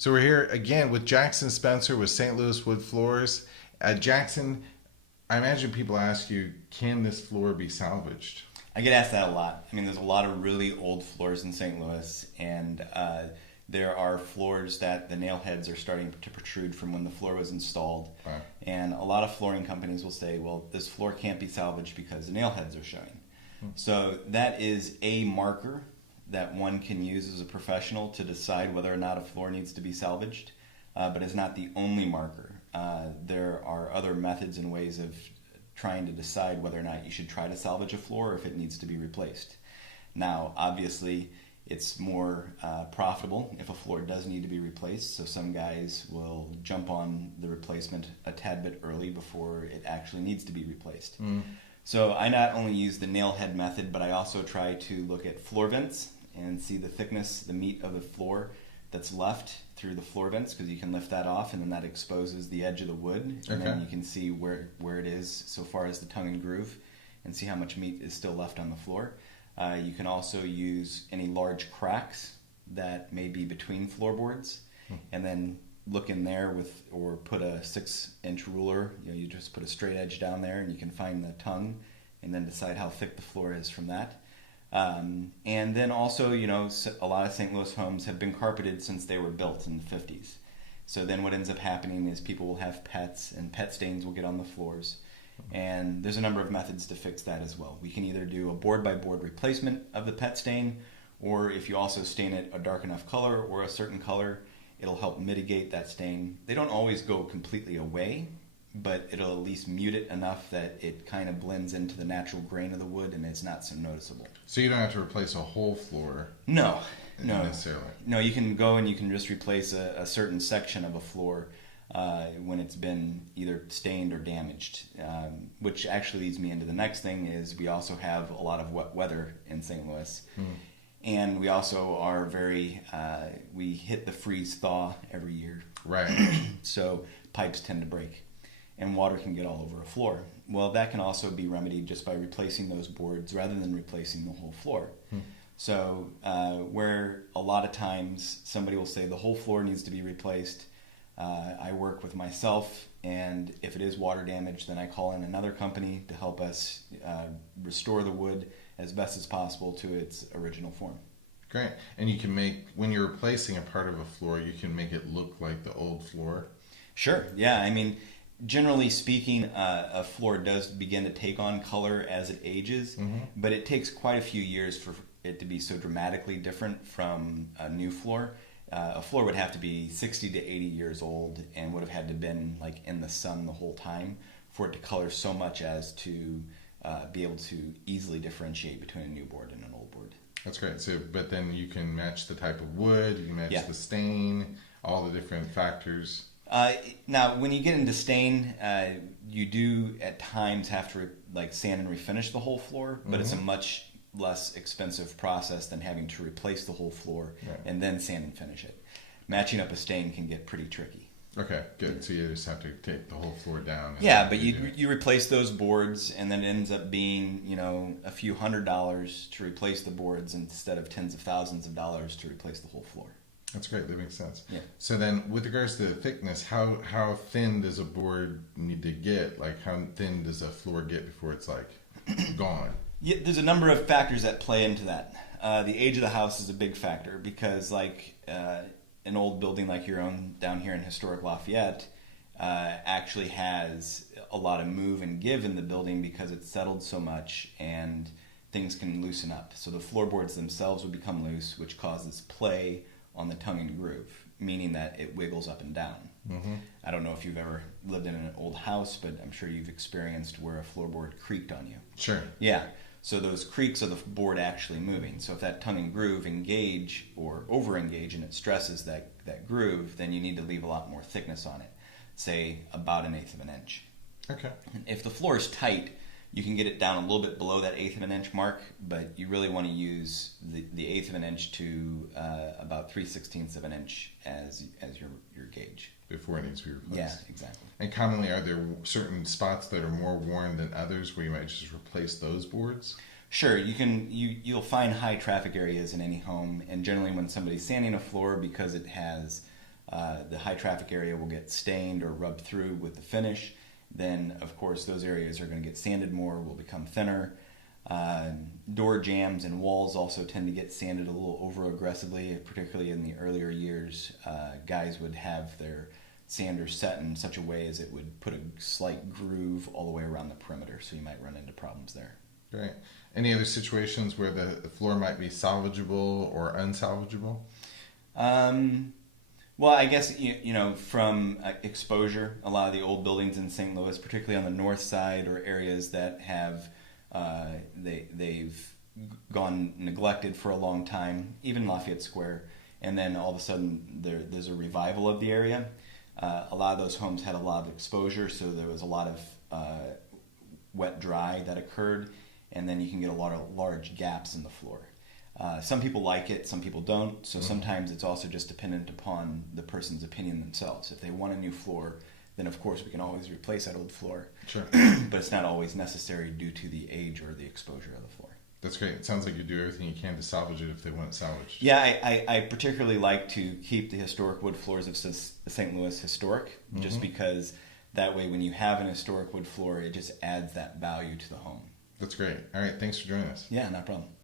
So we're here again with Jackson Spencer with St. Louis Wood Floors. Jackson, I imagine people ask you, can this floor be salvaged? I get asked that a lot. I mean, there's a lot of really old floors in St. Louis, and there are floors that the nail heads are starting to protrude from when the floor was installed. Wow. And a lot of flooring companies will say, well, this floor can't be salvaged because the nail heads are showing. So that is a marker that one can use as a professional to decide whether or not a floor needs to be salvaged, but it's not the only marker. There are other methods and ways of trying to decide whether or not you should try to salvage a floor or if it needs to be replaced. Now, obviously, it's more profitable if a floor does need to be replaced, so some guys will jump on the replacement a tad bit early before it actually needs to be replaced. So I not only use the nail head method, but I also try to look at floor vents and see the thickness, the meat of the floor that's left through the floor vents, because you can lift that off and then that exposes the edge of the wood, and then you can see where it is so far as the tongue and groove and see how much meat is still left on the floor. You can also use any large cracks that may be between floorboards and then look in there with, or put a 6-inch ruler. You just put a straight edge down there and you can find the tongue and then decide how thick the floor is from that. And then also, a lot of St. Louis homes have been carpeted since they were built in the 50s. So then what ends up happening is people will have pets, and pet stains will get on the floors. And there's a number of methods to fix that as well. We can either do a board-by-board replacement of the pet stain, or if you also stain it a dark enough color or a certain color, it'll help mitigate that stain. They don't always go completely away, but it'll at least mute it enough that it kind of blends into the natural grain of the wood and it's not so noticeable. So you don't have to replace a whole floor? No. Necessarily? No, you can go and you can just replace a certain section of a floor when it's been either stained or damaged, which actually leads me into the next thing is we also have a lot of wet weather in St. Louis. And we also are we hit the freeze thaw every year. Right. So pipes tend to break and water can get all over a floor. Well, that can also be remedied just by replacing those boards rather than replacing the whole floor. So where a lot of times somebody will say the whole floor needs to be replaced, I work with myself, and if it is water damage, then I call in another company to help us restore the wood as best as possible to its original form. Great. And you can when you're replacing a part of a floor, you can make it look like the old floor? Sure, yeah. I mean, generally speaking, a floor does begin to take on color as it ages, but it takes quite a few years for it to be so dramatically different from a new floor. A floor would have to be 60 to 80 years old and would have had to been like in the sun the whole time for it to color so much as to be able to easily differentiate between a new board and an old board. That's great. So, but then you can match the type of wood, you can match the stain, all the different factors. Now, when you get into stain, you do at times have to sand and refinish the whole floor, but it's a much less expensive process than having to replace the whole floor and then sand and finish it. Matching up a stain can get pretty tricky. Okay, good. So you just have to take the whole floor down. Yeah, but you replace those boards, and then it ends up being a few $100s to replace the boards instead of tens of thousands of dollars to replace the whole floor. That's great. That makes sense. Yeah. So then, with regards to the thickness, how thin does a board need to get? Like, how thin does a floor get before it's gone? Yeah, there's a number of factors that play into that. The age of the house is a big factor because, an old building like your own down here in historic Lafayette actually has a lot of move and give in the building because it's settled so much and things can loosen up. So the floorboards themselves will become loose, which causes play on the tongue and groove, meaning that it wiggles up and down. I don't know if you've ever lived in an old house, but I'm sure you've experienced where a floorboard creaked on you. Sure. Yeah. So those creaks are the board actually moving. So if that tongue and groove engage or over-engage and it stresses that groove, then you need to leave a lot more thickness on it, say about 1/8 of an inch. Okay. If the floor is tight, you can get it down a little bit below that 1/8 of an inch mark, but you really want to use the 1/8 of an inch to about 3/16 of an inch as your gauge. Before it needs to be replaced. Yeah, exactly. And commonly, are there certain spots that are more worn than others where you might just replace those boards? Sure, you'll find high traffic areas in any home, and generally when somebody's sanding a floor because it has The high traffic area will get stained or rubbed through with the finish. Then, of course, those areas are going to get sanded more, will become thinner. Door jambs and walls also tend to get sanded a little over aggressively, particularly in the earlier years. Guys would have their sanders set in such a way as it would put a slight groove all the way around the perimeter, so you might run into problems there. Great. Any other situations where the floor might be salvageable or unsalvageable? Well, I guess, from exposure, a lot of the old buildings in St. Louis, particularly on the north side, or areas that have they've gone neglected for a long time, even Lafayette Square, and then all of a sudden there's a revival of the area. A lot of those homes had a lot of exposure, so there was a lot of wet dry that occurred, and then you can get a lot of large gaps in the floor. Some people like it, some people don't, so sometimes it's also just dependent upon the person's opinion themselves. If they want a new floor, then of course we can always replace that old floor. Sure. But it's not always necessary due to the age or the exposure of the floor. That's great. It sounds like you do everything you can to salvage it if they want it salvaged. Yeah, I particularly like to keep the historic wood floors of St. Louis historic, just because that way when you have an historic wood floor, it just adds that value to the home. That's great. All right, thanks for joining us. Yeah, no problem.